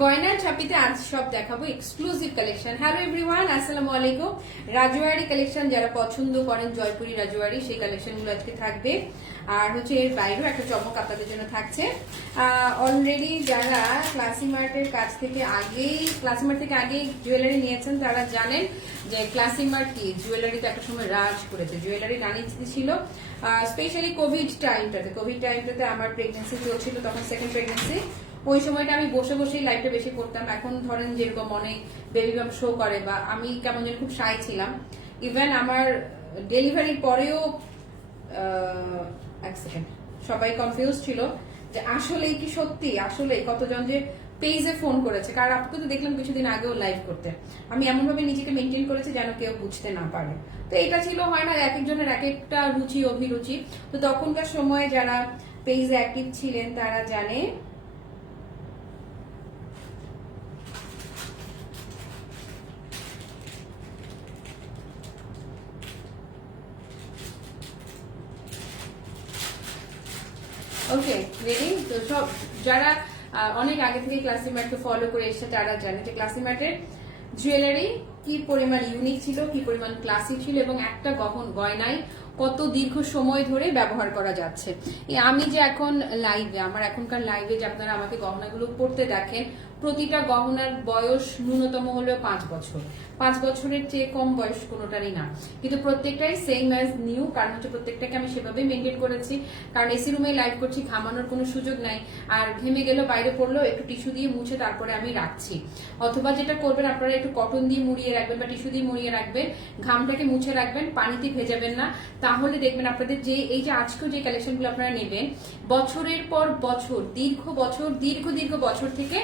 গয়নার ছাপিতে আজ সব দেখাবো এক্সক্লুসিভ কালেকশন। হ্যালো এভরিওয়ান, আসসালামু আলাইকুম। রাজওয়ারি কালেকশন যারা পছন্দ করেন, জয়পুরি রাজওয়ারি, সেই কালেকশন গুলো আজকে থাকবে। আর হচ্ছে এর বাইরেও একটা চমক আপনাদের জন্য থাকছে। অলরেডি যারা ক্লাসি মার্টের কাছ থেকে আগে জুয়েলারি নিয়েছেন তারা জানেন যে ক্লাসি মার্ট কি জুয়েলারি তো একটা সময় রাজ করেছে, জুয়েলারি রানী ছিল। স্পেশালি কোভিড টাইমটাতে আমার প্রেগনেন্সি চলছিল, তখন সেকেন্ড প্রেগনেন্সি। ওই সময়টা আমি বসে বসেই লাইফটা বেশি করতাম। এখন ধরেন যেরকম অনেক বেবি বাম শো করে, বা আমি কেমন যেন খুব শাই ছিলাম। ইভেন আমার ডেলিভারির পরেও এক সেকেন্ড সবাই কনফিউজ ছিল যে আসলেই কি সত্যি, আসলে কতজন যে পেজে ফোন করেছে। কারণ আপনাকে তো দেখলাম কিছুদিন আগেও লাইভ করতে, আমি এমন ভাবে নিজেকে মেনটেন করেছি যেন কেউ বুঝতে না পারে। তো এটা ছিল, হয় না এক একজনের এক একটা রুচি অভিরুচি। তো তখনকার সময় যারা পেজে অ্যাক্টিভ ছিলেন তারা জানে ওকে রেডি। তো সব যারা অনেক আগে থেকে ক্লাসি ম্যাটকে ফলো করে এসেছে তারা জানে যে ক্লাসি ম্যাটের জুয়েলারি কি পরিমাণ ইউনিক ছিল, কি পরিমাণ ক্লাসিক ছিল, এবং একটা গয়নায় কত দীর্ঘ সময় ধরে ব্যবহার করা যাচ্ছে। আমি যে এখন লাইভে, আমার এখনকার লাইভে যে আপনারা আমাকে গহনাগুলো পড়তে দেখেন, প্রতিটা গহনার বয়স ন্যূনতম হলো 5 বছর। 5 বছরের চেয়ে কম বয়স কোনোটারই না, কিন্তু প্রত্যেকটাই সেম অ্যাজ নিউ। কারণ হচ্ছে প্রত্যেকটাকে আমি সেভাবেই মেনটেন করেছি, কারণ এসি রুমে লাইভ করছি, ঘামানোর কোনো সুযোগ নাই। আর ঘেমে গেলেও বাইরে পড়লেও একটু টিস্যু দিয়ে মুছে তারপরে আমি রাখছি। অথবা যেটা করবেন আপনারা, একটু কটন দিয়ে মুড়িয়ে রাখবেন বা টিস্যু দিয়ে মুড়িয়ে রাখবেন, ঘামটাকে মুছে রাখবেন, পানিতে ভেজাবেন না। তাহলে দেখবেন আপনাদের যে এই যে আজকেও যে কালেকশনগুলো আপনারা নেবেন, বছরের পর বছর, দীর্ঘ বছর থেকে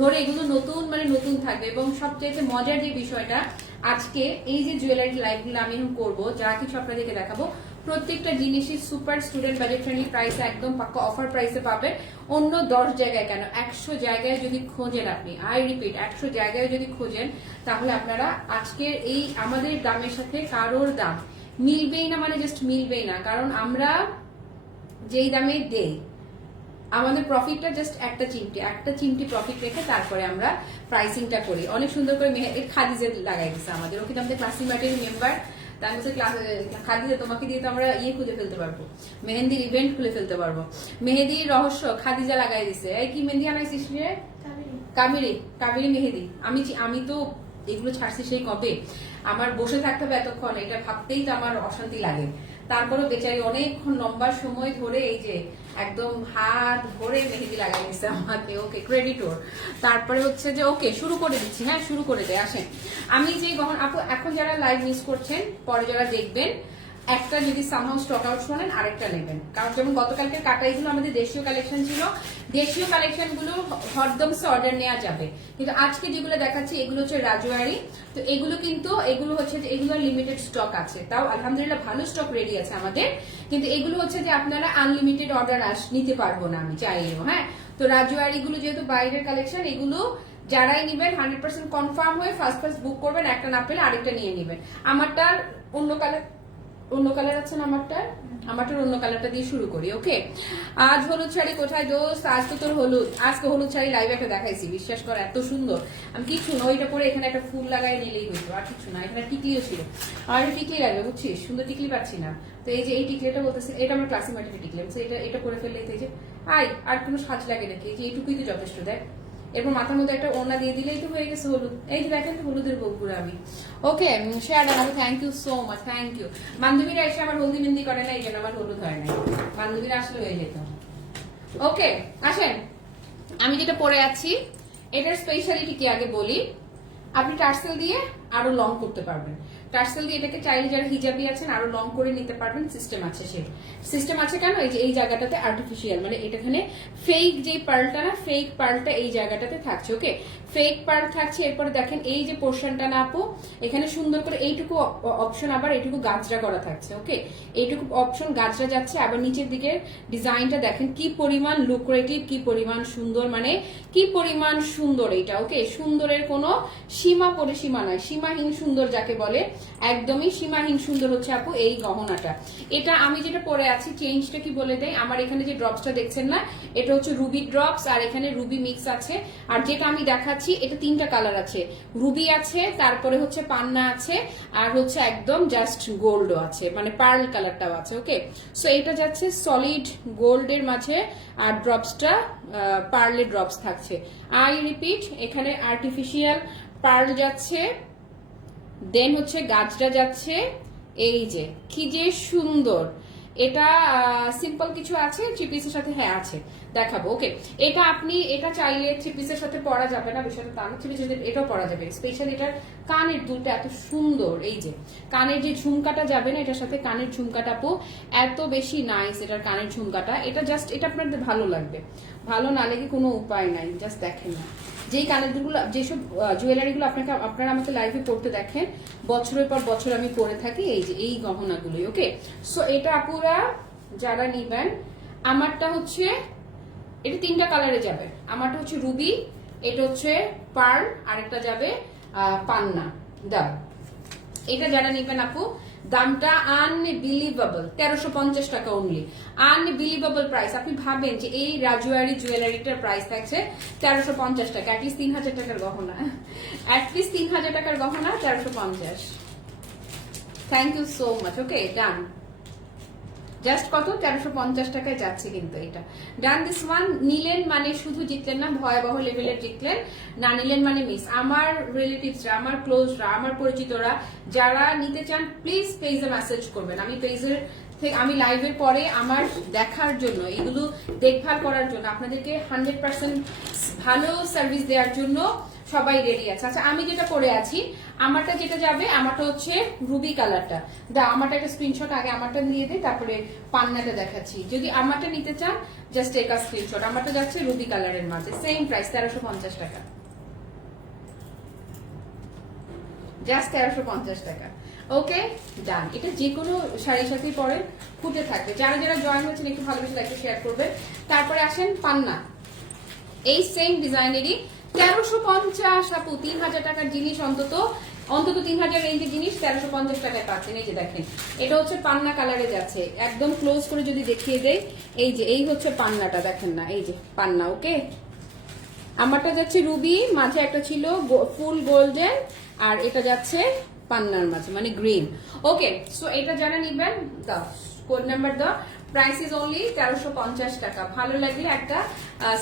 ধরে এগুলো নতুন নতুন থাকবে। এবং সবচেয়ে মজার যে বিষয়টা, আজকে এই যে জুয়েলারি লাইভগুলো আমি এখন করবো, যা কিছু আপনাদেরকে দেখাবো, প্রত্যেকটা জিনিসই সুপার স্টুডেন্ট বাজেট ফ্রেন্ডলি প্রাইসে, একদম পাক্কা অফার প্রাইসে পাবেন। অন্য 10 জায়গায় কেন 100 জায়গায় যদি খোঁজেন আপনি, আই রিপিট 100 জায়গায় যদি খোঁজেন, তাহলে আপনারা আজকের এই আমাদের দামের সাথে কারোর দাম মিলবেই না, জাস্ট মিলবেই না। কারণ আমরা যেই দামে দেই, আমাদের প্রফিটটা জাস্ট একটা চিমটি প্রফিট রেখে তারপরে আমরা প্রাইসিংটা করি। অনেক সুন্দর করে খাদিজা লাগাই দিচ্ছে আমাদের, ওকে আমাদের ক্লাসি মার্টের মেম্বার। তার মধ্যে খাদিজা, তোমাকে দিয়ে তো আমরা খুঁজে ফেলতে পারবো, মেহেন্দির ইভেন্ট খুলে ফেলতে পারবো। মেহেদির রহস্য খাদিজা লাগাই দিছে। এই কি মেহেন্দি আনাইছিস রে? কাবেরি মেহেদি। আমি তো এগুলো ছাড়ছি সেই কবে। আমার বসে থাকতে হবে এতক্ষণ, এটা ভাবতেই তো আমার অশান্তি লাগে। তারপরে বেচারি অনেকক্ষণ লম্বা সময় ধরে এই যে একদম হাত ভরে মেহেদি লাগাই দিচ্ছে আমাকে। ওকে, ক্রেডিটর। তারপরে হচ্ছে যে ওকে শুরু করে দিচ্ছি। হ্যাঁ, শুরু করে দে, আসেন। আমি যে আপু এখন যারা লাইভ মিস করছেন, পরে যারা দেখবেন, একটা যদি সামহাউ স্টক আউট শোনেন আরেকটা নেবেন। কারণ যেমন গতকালকের কাটাইগুলো আমাদের দেশীয় কালেকশন ছিল, দেশীয় কালেকশন গুলো হরদমসে অর্ডার নেওয়া যাবে। কিন্তু আজকে যেগুলো দেখাচ্ছি এগুলো হচ্ছে রাজওয়ারি। তো এগুলো হচ্ছে যে এগুলো লিমিটেড স্টক আছে, তাও আলহামদুলিল্লাহ ভালো স্টক রেডি আছে আমাদের। কিন্তু এগুলো হচ্ছে যে আপনারা আনলিমিটেড অর্ডার নিতে পারবো না আমি চাইলেও। হ্যাঁ, তো রাজওয়ারি গুলো যেহেতু বাইরের কালেকশন, এগুলো যারাই নিবেন 100% কনফার্ম হয়ে ফার্স্ট বুক করবেন, একটা না পেলে আরেকটা নিয়ে নিবেন। আমারটার অন্য কালার আছে না, আমারটার অন্য কালারটা দিয়ে শুরু করি। ওকে, আজ হলুদ শাড়ি কোথায় দোস্ত? আজকে তোর আজকে হলুদ শাড়ি লাইভে একটা দেখাইছি, বিশ্বাস কর এত সুন্দর। আমি কিছু না, ওইটা পরে এখানে একটা ফুল লাগাই নিলেই হইতো, আর কিছু না। এখানে টিকলিও ছিল, আর টিকলি লাগবে, বুঝছিস? সুন্দর টিকলি পাচ্ছি না। তো এই যে এই টিকলিটা বলতেছে, এটা আমার ক্লাসি মার্টের টিকলি, এটা করে ফেললেই তো। এই যে আর কোনো সাজ লাগে নাকি? এই যে এইটুকুই তো যথেষ্ট। দেখ, এরপর মাথার মধ্যে একটা ওড়না দিয়ে দিলেই তো হয়ে গেছে হলুদ। এই যে দেখেন, হলুদের বকুড়া আমি। ওকে, শেয়ার আমাকে thank you so much, thank you. বান্ধবীরা এসে আমার হলদি মেহেন্দি করে না, এই জন্য আমার হলুদ হয় না। বান্ধবীরা আসলে হয়ে যেত। ওকে, আসেন। আমি যেটা পরে আছি, এটার স্পেশালিটি কি আগে বলি। আপনি টার্সেল দিয়ে আরো লং করতে পারবেন। টার্সেল দিয়ে এটাকে চাইলে যারা হিজাবি আছেন আরো লং করে নিতে পারবেন। সিস্টেম আছে কেন? এই যে এই জায়গাটাতে আর্টিফিশিয়াল, এটাখানে ফেক যে পার্লটা না, ফেক পার্লটা এই জায়গাটাতে থাকছে। ওকে, ফেক পার্ল থাকছে। এরপরে দেখেন এই যে পোর্শনটা না আপু, এখানে সুন্দর করে এইটুকু অপশন, আবার এইটুকু গাজরা করা থাকছে। ওকে, এইটুকু অপশন গাজরা যাচ্ছে। আবার নিচের দিকের ডিজাইনটা দেখেন কি পরিমাণ লুক্রেটিভ, কি পরিমাণ সুন্দর, কি পরিমাণ সুন্দর এইটা। ওকে, সুন্দরের কোনো সীমা পরিসীমা নাই, সীমাহীন সুন্দর যাকে বলে একদমই সীমাহীন সুন্দর হচ্ছে আপু এই গহনাটা। এটা আমি যেটা পরে আছি চেঞ্জটা কি বলে দেয়, আমার এখানে যে ড্রপসটা দেখছেন না, এটা হচ্ছে রুবি ড্রপস আর এখানে রুবি মিক্স আছে। আর যেটা আমি দেখাচ্ছি এটা 3টা কালার আছে, রুবি আছে, তারপরে হচ্ছে পান্না আছে, আর হচ্ছে একদম জাস্ট গোল্ডও আছে, মানে পার্ল কালারটাও আছে। ওকে, সো এটা যাচ্ছে সলিড গোল্ডের মাঝে আর ড্রপসটা পার্লের ড্রপস থাকছে। আই রিপিট, এখানে আর্টিফিশিয়াল পার্ল যাচ্ছে, দেন হচ্ছে গাছটা যাচ্ছে। এই যে কি যে সুন্দর, এটা সিম্পল কিছু আছে থ্রি পিসের সাথে, হ্যাঁ আছে, দেখাবো। ওকে, এটা আপনি এটা চাইলে থ্রি পিসের সাথে পরা যাবে না, বিষয়টা তা না, থ্রি পিসের সাথে এটাও পরা যাবে। স্পেশালি এটার কানের দুলটা এত সুন্দর, এই যে কানের যে ঝুমকাটা যাবে না এটার সাথে, কানের ঝুমকাটা আপু এত বেশি নাইস, এটার কানের ঝুমকাটা, এটা জাস্ট এটা আপনাদের ভালো লাগবে, ভালো না লেগে কোনো উপায় নাই, জাস্ট দেখেন না। যেই কানের দুলগুলো, যেসব জুয়েলারিগুলো আপনারা আমাকে লাইভে পড়তে দেখেন, বছরের পর বছর আমি পরে থাকি, এই যে এই গহনাগুলোই। ওকে, সো এটা আপুরা যারা নিবেন, আমারটা হচ্ছে এটা 3টা কালারে যাবে, আমারটা হচ্ছে রুবি, এটা হচ্ছে পার্ল, আরেকটা যাবে পান্না। দাও, এটা যারা নিবেন আপু দামটা আনবিলিভেবল, 1350 টাকা অনলি, আনবিলিভেবল প্রাইস। আপনি ভাবেন যে এই রাজুয়ারি জুয়েলারিটার প্রাইস থাকছে 1350 টাকা, অ্যাটলিস্ট 3000 টাকার গহনা, অ্যাটলিস্ট 3000 টাকার গহনা 1350। Thank you so much. Okay, done, just কত 1350 টাকায় যাচ্ছে কিন্তু এটা। ডান, দিস ওয়ান নিলেন মানে শুধু জিতলেন না, ভয়াবহ লেভেলের জিতলেন, না নিলেন মানে মিস। আমার রিলেটিভসরা, আমার ক্লোজরা, আমার পরিচিতরা যারা নিতে চান প্লিজ পেজে মেসেজ করবেন। আমি পেজের থেকে, আমি লাইভের পরে আমার দেখার জন্য, এগুলো দেখভাল করার জন্য, আপনাদেরকে 100% ভালো সার্ভিস দেওয়ার জন্য সবাই রেডি আছে। আচ্ছা, আমি যেটা করে আছি, আমারটা যেটা যাবে, আমারটা হচ্ছে রুবি কালারটা। দা, আমারটা একটা স্ক্রিনশট আগে আমারটা নিয়ে দিই, তারপরে পান্নাটা দেখাচ্ছি। যদি আমারটা নিতে চান জাস্ট একটা স্ক্রিনশট। আমারটা যাচ্ছে রুবি কালারের মাঝে, সেম প্রাইস 1350 টাকা, জাস্ট 1350 টাকা। ওকে, ডান। এটা যে কোনো শাড়ির সাথেই পরে ফুটে থাকবে। যারা যারা জয়েন হয়েছেন একটু ভালোবেসে লাইকটা শেয়ার করবেন। তারপরে আসেন পান্না, এই সেম ডিজাইনেরই 1350 আপু, 3000 টাকার জিনিস, অন্তত 3000 রেঞ্জের জিনিস 1350 টাকায় পাচ্ছেন। এই যে দেখেন, এটা হচ্ছে পান্না কালারে যাচ্ছে, একদম ক্লোজ করে যদি দেখিয়ে দেই, এই যে এই হচ্ছে পান্নাটা, দেখেন না, এই যে পান্না। ওকে, আমারটা যাচ্ছে রুবি, মাঝে একটা ছিল ফুল গোল্ডেন, আর এটা যাচ্ছে পান্নার মাঝে, মানে গ্রিন। ওকে, সো এটা যারা নিবেন দাও, কোড নাম্বার দাও, প্রাইস ইজ অনলি 1350 টাকা। ভালো লাগলে একটা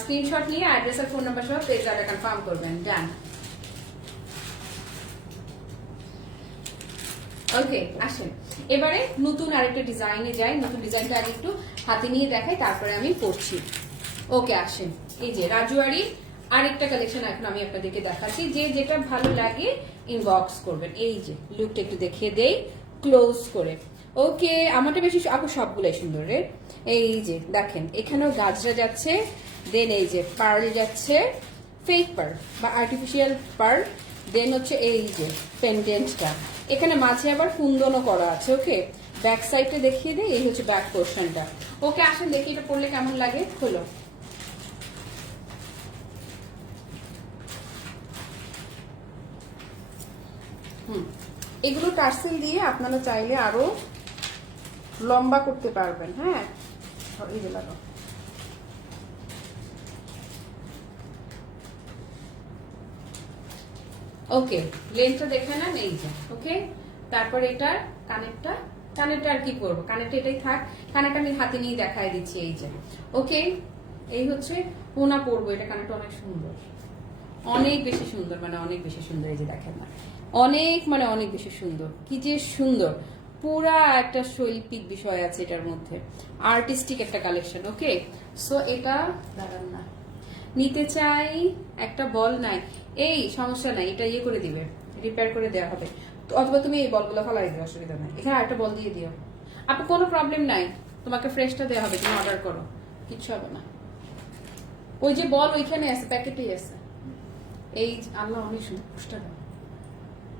স্ক্রিনশট নিয়ে অ্যাড্রেস আর ফোন নাম্বার সহ পেজ অর্ডার কনফার্ম করবেন। ডান। ওকে, আসেন এবারে নতুন আরেকটা ডিজাইনে যাই। নতুন ডিজাইনটা আগে একটু হাতে নিয়ে দেখাই, তারপরে আমি পড়ছি। ওকে, আসেন, এই যে রাজুয়ারি আরেকটা কালেকশন এখন আমি আপনাদেরকে দেখাচ্ছি, যে যেটা ভালো লাগে ইনবক্স করবেন। এই যে লুকটা একটু দেখিয়ে দেই ক্লোজ করে। ওকে, আমারটা বেশি আপু সবগুলোই সুন্দর রে। এই যে দেখেন, এখানেও গাছরা যাচ্ছে, দেন এই যে পার্ল যাচ্ছে, ফেক পার্ল বা আর্টিফিশিয়াল পার্ল, দেন হচ্ছে এই যে পেন্ডেন্টটা, এখানে মাঝে আবার কুন্দনও করা আছে। ওকে, ব্যাক সাইডটা দেখিয়ে দিই, এই হচ্ছে ব্যাক পোর্শনটা। ওকে, আসেন দেখি এটা পরলে কেমন লাগে। হলো, এগুলো টার্সেল দিয়ে আপনারা চাইলে আরো লম্বা করতে পারবেন। হ্যাঁ, এই যে লাগো। ওকে, লেন্থটা দেখে নেন, এই যে। ওকে, তারপর এটার কানেরটা আর কি করবো, কানেরটা এটাই থাক, কানেরটা আমি হাতে নিয়ে দেখাই দিচ্ছি। এই যে ওকে, এই হচ্ছে পোনা পরবো, এটা কানেরটা অনেক সুন্দর, অনেক বেশি সুন্দর, মানে অনেক বেশি সুন্দর। এই যে দেখেন না, অনেক মানে অনেক বেশি সুন্দর, কি যে সুন্দর, পুরা একটা শৈল্পিক বিষয় আছে এটার মধ্যে, আর্টিস্টিক একটা কালেকশন। ওকে, সো এটা দাঁড়ান না, নিতে চাই একটা বল নাই, এই সমস্যা নাই, এটা ইয়ে করে দিবে, রিপেয়ার করে দেওয়া হবে, অথবা তুমি এই বলগুলো ফেলাই দিও, অসুবিধা নাই, এখানে একটা বল দিয়ে দিও আপু, কোনো প্রবলেম নাই, তোমাকে ফ্রেশটা দেওয়া হবে, তুমি অর্ডার করো, কিচ্ছু হবে না। ওই যে বল ওইখানে আছে, প্যাকেটেই আছে। এই আল্লাহ অনেক সুন্দর, পুষটা দাও,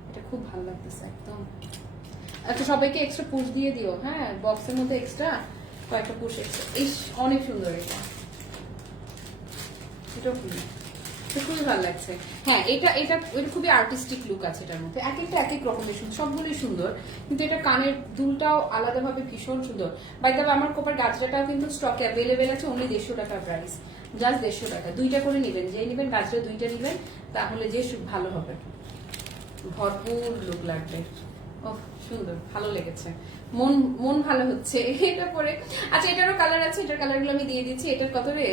এটা খুব ভালো লাগতেছে একদম। আচ্ছা, সবাইকে এক্সট্রা পুশ দিয়ে দিও, হ্যাঁ, বক্সের মধ্যে এক্সট্রা কয়েকটা পুশ এক্সট্রা। এই অনেক সুন্দর, এটা এটাও খুব তো খুবই ভালো লাগছে। হ্যাঁ, এটা এটা এটা খুবই আর্টিস্টিক লুক আছে এটার মধ্যে, এক একটা এক এক রকমের সুন্দর, সবগুলোই সুন্দর, কিন্তু এটা কানের দুলটাও আলাদাভাবে ভীষণ সুন্দর। বাই দ্য ওয়ে, আমার কোপার গাজরাটাও কিন্তু স্টকে অ্যাভেলেবেল আছে, অনলি 150 টাকা প্রাইস, জাস্ট 150 টাকা। দুইটা করে নেবেন, যে নেবেন গাজরা দুইটা নেবেন, তাহলে যে ভালো হবে, ভরপুর লুক লাগবে। ওহ সুন্দর, ভালো লেগেছে, মন মন ভালো হচ্ছে এটা পরে। আচ্ছা, এটারও কালার আছে, এটার কালারগুলো আমি দিয়ে দিচ্ছি। এটার কত রে?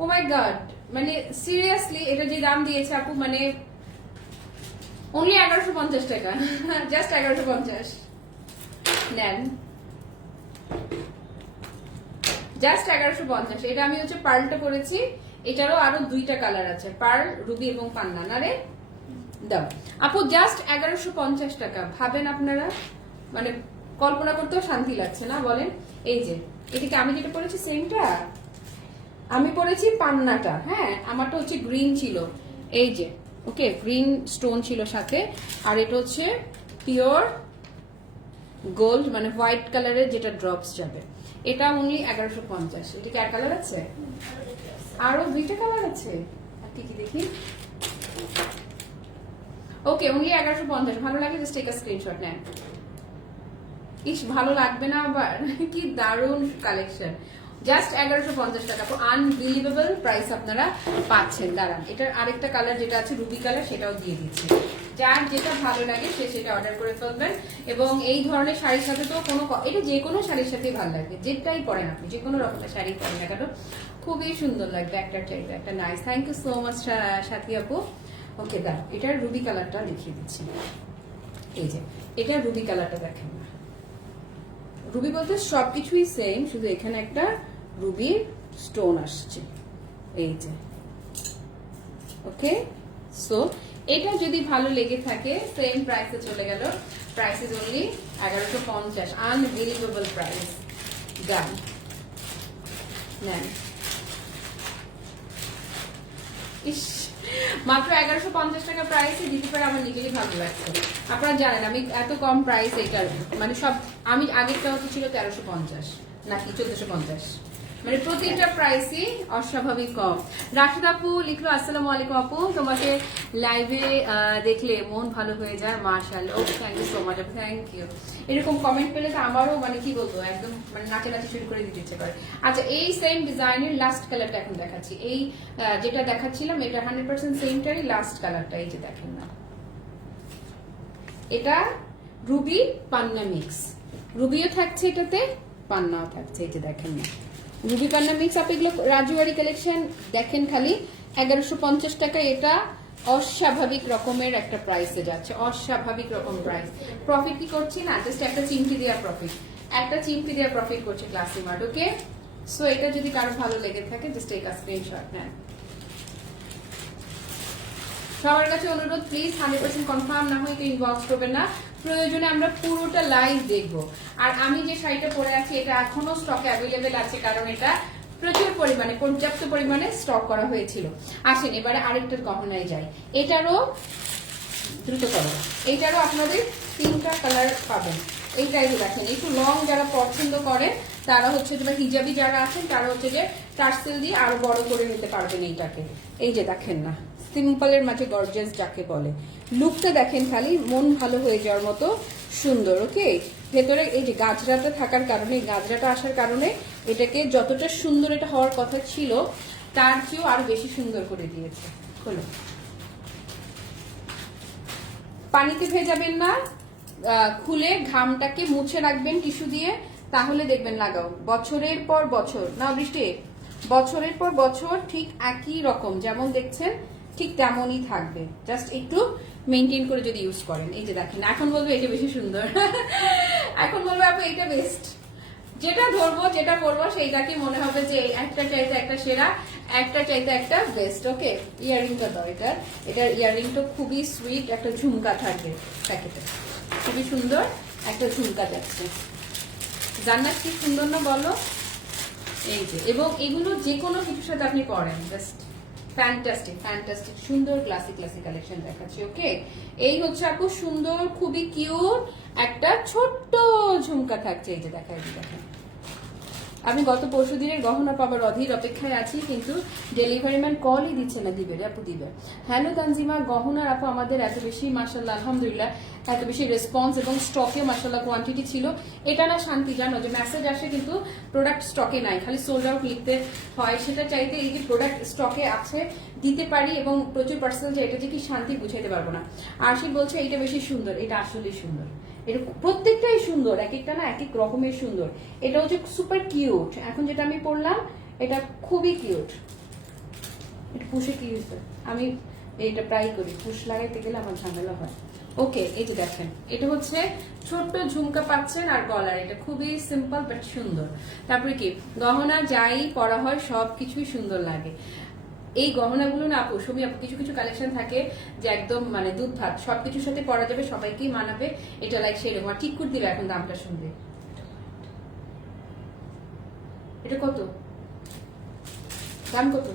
ও মাই গড, মানে সিরিয়াসলি এটা যে দাম দিয়েছে আপু, মানে অনলি 1150 টাকা, জাস্ট 1150 নেন, জাস্ট 1150। এটা আমি হচ্ছে পার্লটা করেছি, এটারও আরো দুইটা কালার আছে, পার্ল, রুবি এবং পান্না। না রে দাও আপু, জাস্ট 1150 টাকা। ভাবেন আপনারা, মানে কল্পনা করতেও শান্তি লাগছে না বলেন? এই যে এদিকে আমি যেটা পরেছি সেমটা, আমি পরেছি পান্নাটা, হ্যাঁ আমারটা হচ্ছে গ্রিন ছিল, এই যে ওকে গ্রিন স্টোন ছিল সাথে, আর এটা হচ্ছে পিওর গোল্ড, মানে হোয়াইট কালারের যেটা ড্রপস যাবে। এটা অনলি 1150। এটা কি আর কালার আছে? আরো দুইটা কালার আছে, আর কি কি দেখি। ওকে, অনলি 1150। ভালো লাগে জাস্ট টেক আ স্ক্রিনশট নেন। ইস, ভালো লাগবে না আবার? কি দারুণ কালেকশন, জাস্ট 1150 টাকা। আনবিলিভেবল প্রাইস আপনারা পাচ্ছেন। দাঁড়ান, এটার আরেকটা কালার যেটা আছে রুবি কালার, সেটাও দিয়ে দিচ্ছি। যার যেটা ভালো লাগে সে সেটা অর্ডার করে ফেলবেন। এবং এই ধরনের শাড়ির সাথে তো কোনো, এটা যে কোনো শাড়ির সাথেই ভালো লাগবে, যেটাই পরেন আপনি, যে কোনো রকমের শাড়ি পরেন না কেন খুবই সুন্দর লাগবে, একটার চাইতে একটা nice. Thank you so much Sathi আপু। ওকে দাঁড়ান, এটার রুবি কালারটা দেখিয়ে দিচ্ছি। এই যে এটা রুবি কালারটা দেখেন না, রুবি বলতে সবকিছুই সেম, শুধু এখানে একটা রুবি স্টোন আসছে, এই যে ওকে। সো এটা যদি ভালো লেগে থাকে, সেম প্রাইসে চলে গেল, price is only 1150, unbelievable price. Done, নেন। ইস, মাত্র 1150 টাকা প্রাইসে দিতে পারে, আমার নিজেরই ভালো লাগছে। আপনারা জানেন আমি এত কম প্রাইস, এটার মানে সব, আমি আগেরটা হচ্ছে ছিল 1350 নাকি 1450, মানে প্রতিটা প্রাইসই অস্বাভাবিক কম। রাশিদ আপু লিখলো, আসসালামু আলাইকুম আপু, তোমাকে লাইভে দেখলে মন ভালো হয়ে যায়, মাশাআল্লাহ। ও থ্যাংক ইউ সো মাচ আপু, থ্যাংক ইউ। এরকম কমেন্ট পেলে তো আমারও মানে কি বলবো, একদম মানে নাচে নাচে শুরু করে দিতে ইচ্ছে করে। আচ্ছা, এই সেম ডিজাইনের লাস্ট কালারটা এখন দেখাচ্ছি। এই যেটা দেখাচ্ছিলাম এটা 100% সেমটারই লাস্ট কালারটা, এই যে দেখেন না, এটা রুবি পান্না মিক্স, রুবিও থাকছে এটাতে, পান্নাও থাকছে, এই যে দেখেন না, রুবি পান্না মিক্স। আপনি এগুলো রাজুয়ারি কালেকশন দেখেন, খালি 1150 টাকা। এটা অস্বাভাবিক রকমের একটা প্রাইসে যাচ্ছে, অস্বাভাবিক রকম প্রাইস। প্রফিট কি করছি না, জাস্ট একটা চিমটি দেওয়া প্রফিট, একটা চিমটি দেওয়া প্রফিট করছে ক্লাসি মার্ট। ওকে, সো এটা যদি কারো ভালো লেগে থাকে জাস্ট টেক আ স্ক্রিনশট নেন। সবার কাছে অনুরোধ, প্লিজ 100% কনফার্ম না হয়ে ইনবক্স করবেন না, প্রয়োজনে আমরা পুরোটা লাইভ দেখবো। আর আমি যে শাড়িটা পরে আছি এটা এখনো স্টকে অ্যাভেলেবেল আছে, কারণ এটা প্রচুর পরিমাণে, পর্যাপ্ত পরিমাণে স্টক করা হয়েছিল। আসেন এবারে আরেকটার গহনায় যাই, এটারও দ্রুত করো, এইটারও আপনাদের তিনটা কালার পাবেন। এইটাই দেখেন, একটু লং যারা পছন্দ করে তারা হচ্ছে যে, হিজাবি যারা আছেন তারা হচ্ছে যে টার্সেল দিয়ে আরো বড় করে নিতে পারবেন এইটাকে। এই যে দেখেন না, সিম্পলের মাঝে গর্জিয়াস যাকে বলে, লুকটা দেখেন, খালি মন ভালো হয়ে যাওয়ার মতো সুন্দর। ওকে, ভেতরে এই যে গাজরাটা থাকার কারণে, গাজরাটা আসার কারণে এটাকে যতটা সুন্দর এটা হওয়ার কথা ছিল তার চেয়েও আরো বেশি সুন্দর করে দিয়েছে। খোলো, পানিতে ভেজাবেন না, খুলে ঘামটাকে মুছে রাখবেন টিস্যু দিয়ে, তাহলে দেখবেন লাগাও বছরের পর বছর, না বৃষ্টি, বছরের পর বছর ঠিক একই রকম যেমন দেখছেন ঠিক তেমনই থাকবে, জাস্ট একটু মেনটেন করে যদি ইউজ করেন। এই যে দেখেন, এখন বলবো এটা বেশি সুন্দর, এখন বলবো আপনি এটা বেস্ট, যেটা ধরবো যেটা করবো সেইটাকে মনে হবে যে একটা চাইতে একটা সেরা, একটা চাইতে একটা বেস্ট। ওকে, ইয়াররিংটা দাও, এটার ইয়াররিংটা খুবই সুইট, একটা ঝুমকা থাকবে প্যাকেটে, খুবই সুন্দর একটা ঝুমকা যাচ্ছে। জান্নাত কি সুন্দর না বলো? এই যে, এবং এগুলো যে কোনো কিছুর সাথে আপনি পরেন, জাস্ট ফ্যান্টাস্টিক ফ্যান্টাস্টিক সুন্দর ক্লাসিক ক্লাসিক কালেকশন দেখাচ্ছি। ওকে, এই হচ্ছে আপু সুন্দর, খুবই কিউট একটা ছোট্ট ঝুমকা থাকছে। এই যে দেখেন, আমি গত পরশু দিনের গহনা পাবার অধীর অপেক্ষায় আছি, কিন্তু ডেলিভারি ম্যান কলই দিচ্ছে না। দিবে রে আপু, দিবে। হ্যালো তানজিমা, গহনার আপু আমাদের এত বেশি মাশাআল্লাহ আলহামদুলিল্লাহ এত বেশি রেসপন্স এবং স্টকে মাশাআল্লাহ কোয়ান্টিটি ছিল, এটা না শান্তি জানো যে মেসেজ আসে কিন্তু প্রোডাক্ট স্টকে নাই, খালি সোল্ড আউট লিখতে হয়। সেটা চাইতে এই যে প্রোডাক্ট স্টকে আছে দিতে পারি এবং প্রচুর পার্সেল, যে এটা যে কি শান্তি বুঝাইতে পারবো না। আরশিদ বলছে এটা বেশি সুন্দর, এটা আসলে সুন্দর, এটা প্রত্যেকটাই সুন্দর, এক একটা না এক এক রকমের সুন্দর। এটা হচ্ছে সুপার কিউট। এখন যেটা আমি পরলাম এটা খুবই কিউট। এটা পুষে কি হয়েছে, আমি এটা প্রায় করি, পুষ লাগাইতে গেলে আমার ঝামেলা হয়। ওকে, এই যে দেখেন এটা হচ্ছে ছোট্ট ঝুমকা পাচ্ছেন আর গলার, এটা খুবই সিম্পল বাট সুন্দর। তারপরে কি গহনা যাই পরা হয় সবকিছুই সুন্দর লাগে। এই গহনাগুলো না আপু, সবই আপু কিছু কিছু কালেকশন থাকে যে একদম মানে দুধ ভাত, সবকিছুর সাথে পরা যাবে, সবাইকেই মানাবে, এটা লাইক সেরকম। আর ঠিক করে দিবে এখন দামটা শুনবে। এটা কত দাম, কত?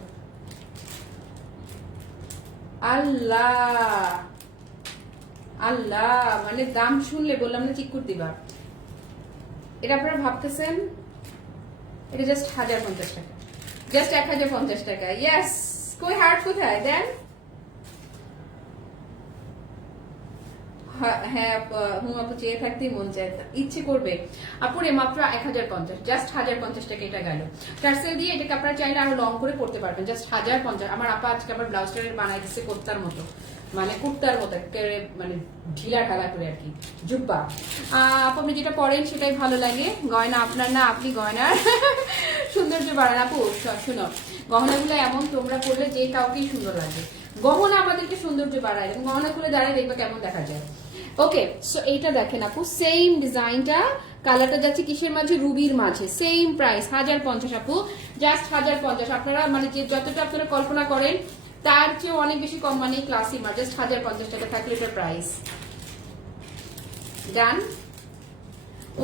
আল্লাহ আল্লাহ, মানে দাম শুনলে বললাম না ঠিক করে দিবা। এটা আপনারা ভাবতেছেন এটা জাস্ট 1050 টাকা, জাস্ট 1050 টাকা। ইয়েস, কই হার্ট কোথায় দেন? হ্যাঁ হুম আপু, চেয়ে থাকতেই মন চায়, ইচ্ছে করবে আপুরে। মাত্র 1050, জাস্ট 1050 টাকা এটা গেল। টার্সেল দিয়ে এটাকে আপনারা চাইলে আরো লং করে পড়তে পারবেন, জাস্ট 1050। আমার আপা আজকে আবার ব্লাউজটা বানাই দিচ্ছে কুর্তার মতো, মানে কুর্তার মতো মানে ঢিলা ঢালা করে আর কি, জুব্বা। আপনি যেটা পরেন সেটাই ভালো লাগে। গয়না আপনার না, আপনি গয়নার সৌন্দর্য বাড়ান। আপু শুনো, গহনাগুলো এমন তোমরা পরলে যে কাউকেই সুন্দর লাগে। গহনা আমাদেরকে সৌন্দর্য বাড়ায় এবং গহনা খুলে দাঁড়ায় দেখবে কেমন দেখা যায়। ওকে, সো এইটা দেখেন আপু, সেম ডিজাইনটা, কালারটা যাচ্ছে কিসের মাঝে, রুবির মাঝে, সেম প্রাইস 1050 আপু, জাস্ট 1050। আপনারা মানে যে যতটা আপনারা কল্পনা করেন তার চেয়ে অনেক বেশি কম, মানে ক্লাসি মাল, জাস্ট 1050 টাকা থাকলে এটার price. Done,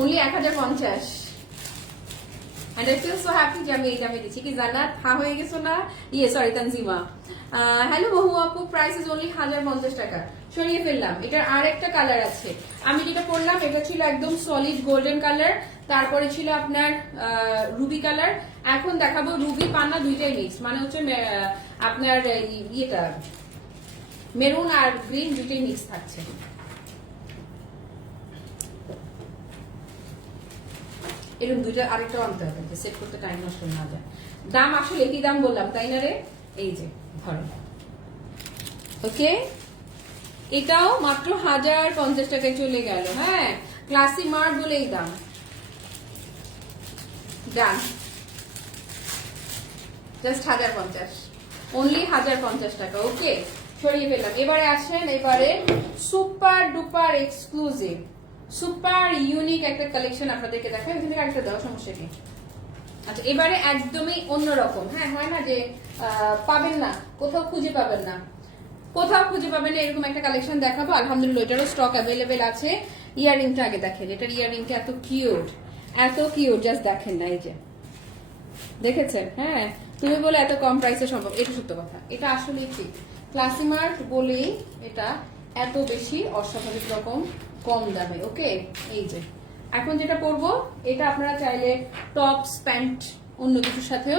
only 1050। And I feel so happy যে আমি এই দামে দিচ্ছি। কি জান্নাত হা হয়ে গেছো না? ইয়ে সরি তানজিমা। হ্যালো বহু আপু, প্রাইস ইজ অনলি 1050 টাকা। সরিয়ে ফেললাম। এটার আর একটা কালার আছে, আমি যেটা পরলাম এটা ছিল একদম সলিড গোল্ডেন কালার, তারপরে ছিল আপনার রুবি কালার। এখন দেখাবো রুবি পান্না দুইটাই মিক্স, মানে হচ্ছে আপনার ইয়েটা মেরুন আর গ্রিন দুইটাই মিক্স থাকছে। এরকম দুইটা আরেকটা আনতে হবে যে সেট করতে টাইম নষ্ট না যায়। দাম আসলে একই দাম বললাম তাই না রে? এই যে ধরেন, ওকে, এটাও মাত্র 1050 টাকায় চলে গেল। হ্যাঁ, ক্লাসি মার্ট বলে এই দাম। ডান, জাস্ট 1050, অনলি 1050 টাকা। ওকে, সরিয়ে ফেললাম। এবারে আসেন, এবারে super duper exclusive super unique একটা কালেকশন আপনাদেরকে দেখাই। এখান থেকে একটা দেওয়া সমস্যা কি? আচ্ছা, এবারে একদমই অন্যরকম। হ্যাঁ, হয় না যে পাবেন না, কোথাও খুঁজে পাবেন না, কোথাও খুঁজে পাবেন না, এরকম একটা কালেকশন দেখাবো। আলহামদুলিল্লাহ এটারও স্টক অ্যাভেলেবেল আছে। ইয়াররিংটা আগে দেখেন, এটার ইয়াররিংটা এত কিউট, এত কিউট, জাস্ট দেখেন না, এই যে দেখেছেন? হ্যাঁ, তুমি বলে এত কম প্রাইসে সম্ভব, এটা সত্য কথা, এটা আসলেই ঠিক। ক্লাসি মার্ট বলেই এটা এত বেশি অস্বাভাবিক রকম কম দামে। ওকে, এই যে এখন যেটা পরবো এটা আপনারা চাইলে টপস প্যান্ট অন্য কিছুর সাথেও,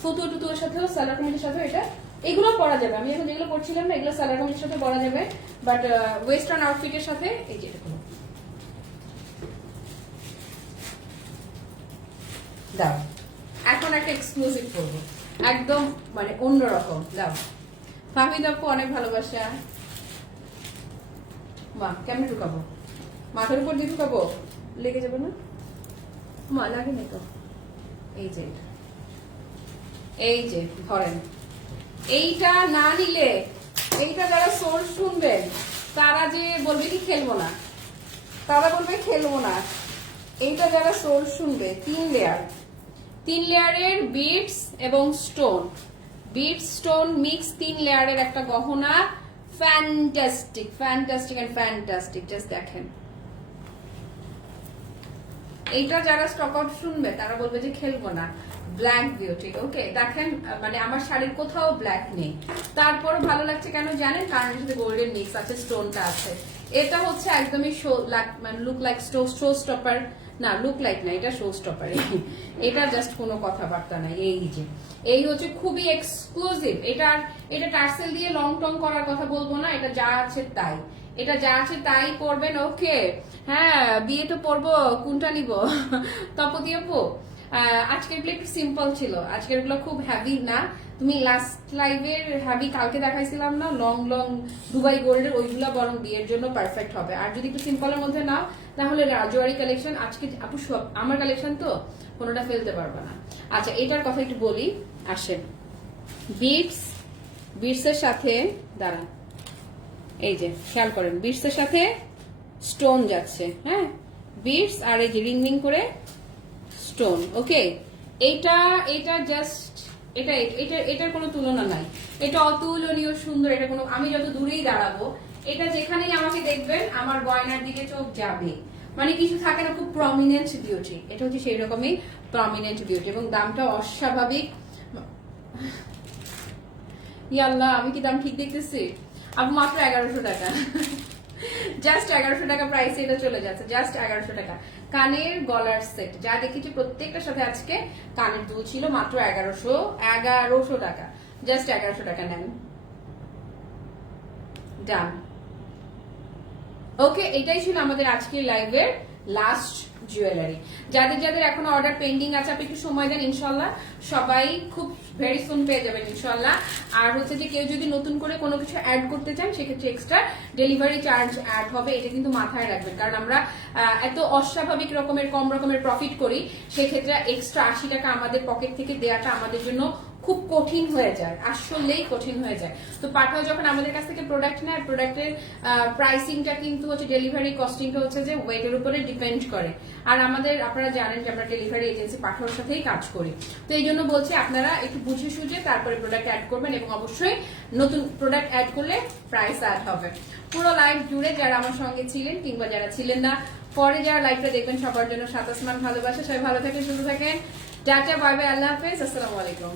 ফতুয়া টুতুয়ার সাথেও, সালোয়ার কামিজের সাথেও এটা এগুলো পরা যাবে। আমি এখন যেগুলো পরছিলাম না এগুলো সালোয়ার কামিজের সাথে পরা যাবে, বাট ওয়েস্টার্ন আউটফিটের সাথে এই যে এটা দাও। এখন একটা এক্সক্লুসিভ করবো, একদম মানে অন্যরকম। দাও ফাহমিদ আপু, অনেক ভালোবাসা। মা কেমন ঢুকাবো, মাথার উপর দিয়ে ঢুকাবো, লেগে যাবে না? মা লাগে না তো। এই যে এই যে ধরেন, এইটা না নিলে, এইটা যারা সোল শুনবেন তারা যে বলবে কি খেলবো না, তারা বলবে খেলবো না। এইটা যারা সোল শুনবে, 3 লেয়ারের বিটস এবং স্টোন, বিটস স্টোন মিক্স 3 লেয়ারের একটা গহনা, fantastic fantastic and fantastic. Just দেখেন, এইটা যারা স্টক আউট শুনবে তারা বলবে যে খেলবো না। Black beauty. ওকে, দেখেন মানে আমার শাড়ির কোথাও ব্ল্যাক নেই, তারপর ভালো লাগছে কেন জানেন? কারণ এর সাথে গোল্ডেন মিক্স আছে, স্টোনটা আছে। এটা হচ্ছে একদমই লুক লাইক শো স্টপার না লুক লাইক না, এটা শো স্টপার, এটা জাস্ট কোনো কথাবার্তা নাই। এই হচ্ছে খুবই এক্সক্লুসিভ। এটা টার্সেল দিয়ে লং টং করার কথা বলবো না, এটা যা আছে তাই, এটা যা আছে তাই পরবেন। ওকে, হ্যাঁ বিয়ে তো পরবো, কোনটা নিব তপতি আপু? আজকের গুলো একটু সিম্পল ছিল, আজকের গুলো খুব হ্যাভি না। তুমি লাস্ট লাইভের হ্যাভি কালকে দেখাইছিলাম না, লং লং দুবাই গোল্ডের, ওইগুলো বরং বিয়ের জন্য পারফেক্ট হবে। আর যদি একটু সিম্পলের মধ্যে নাও তাহলে রাজওয়ারি কালেকশন, আজকে আপু সব আমার কালেকশন তো কোনোটা ফেলতে পারবে না। আচ্ছা এটার কথা একটু বলি, আসেন। বিটসের সাথে দাঁড়া, এই যে খেয়াল করেন, বিটসের সাথে স্টোন যাচ্ছে, হ্যাঁ বিটস আর এই যে রিং রিং করে স্টোন। ওকে, এটা জাস্ট এটার কোনো তুলনা নাই, এটা অতুলনীয় সুন্দর। এটা কোনো, আমি যত দূরেই দাঁড়াবো, এটা যেখানেই আমাকে দেখবেন আমার গয়নার দিকে চোখ যাবে। মানে কিছু থাকে না খুব প্রমিনেন্ট বিউটি, এটা হচ্ছে সেই রকমই প্রমিনেন্ট বিউটি, এবং দামটা অস্বাভাবিক। ইয়াল্লাহ, আমি কি দাম ঠিক দেখতেছি? আপু মাত্র 1100 টাকা, জাস্ট 1100 টাকা প্রাইসে এটা চলে যাচ্ছে, জাস্ট 1100 টাকা। কানের গলার সেট যা দেখেছি প্রত্যেকটার সাথে আজকে কানের দুল ছিল, মাত্র 1100 টাকা, জাস্ট 1100 টাকা নেন, ডান। ওকে, এটাই ছিল আমাদের আজকের লাইভের লাস্ট জুয়েলারি। যাদের যাদের এখনো অর্ডার পেন্ডিং আছে আপনি একটু সময় দেন, ইনশাল্লাহ সবাই খুব ভেরি সুন পেয়ে যাবেন ইনশাল্লাহ। আর হচ্ছে যে কেউ যদি নতুন করে কোনো কিছু অ্যাড করতে চান সেক্ষেত্রে এক্সট্রা ডেলিভারি চার্জ অ্যাড হবে, এটা কিন্তু মাথায় রাখবেন। কারণ আমরা এত অস্বাভাবিক রকমের কম রকমের প্রফিট করি, সেক্ষেত্রে এক্সট্রা 80 টাকা আমাদের পকেট থেকে দেওয়াটা আমাদের জন্য খুব কঠিন হয়ে যায়, আসলেই কঠিন হয়ে যায়। তো পাঠাও যখন আমাদের কাছ থেকে প্রোডাক্ট নেয়, প্রোডাক্টের প্রাইসিংটা কিন্তু হচ্ছে, ডেলিভারি কস্টিংটা হচ্ছে যে ওয়েটের উপরে ডিপেন্ড করে। আর আমাদের আপনারা জানেন যে আমরা ডেলিভারি এজেন্সি পাঠাওর সাথেই কাজ করি, তো এই জন্য বলছি আপনারা একটু বুঝে সুঝে তারপরে প্রোডাক্ট অ্যাড করবেন, এবং অবশ্যই নতুন প্রোডাক্ট অ্যাড করলে প্রাইস অ্যাড হবে। পুরো লাইভ জুড়ে যারা আমার সঙ্গে ছিলেন কিংবা যারা ছিলেন না, পরে যারা লাইভটা দেখবেন সবার জন্য সাত আসমান ভালোবাসা। সবাই ভালো থাকেন, সুস্থ থাকেন, টাটা, বাই বাই, আল্লাহ হাফেজ, আসসালামু আলাইকুম।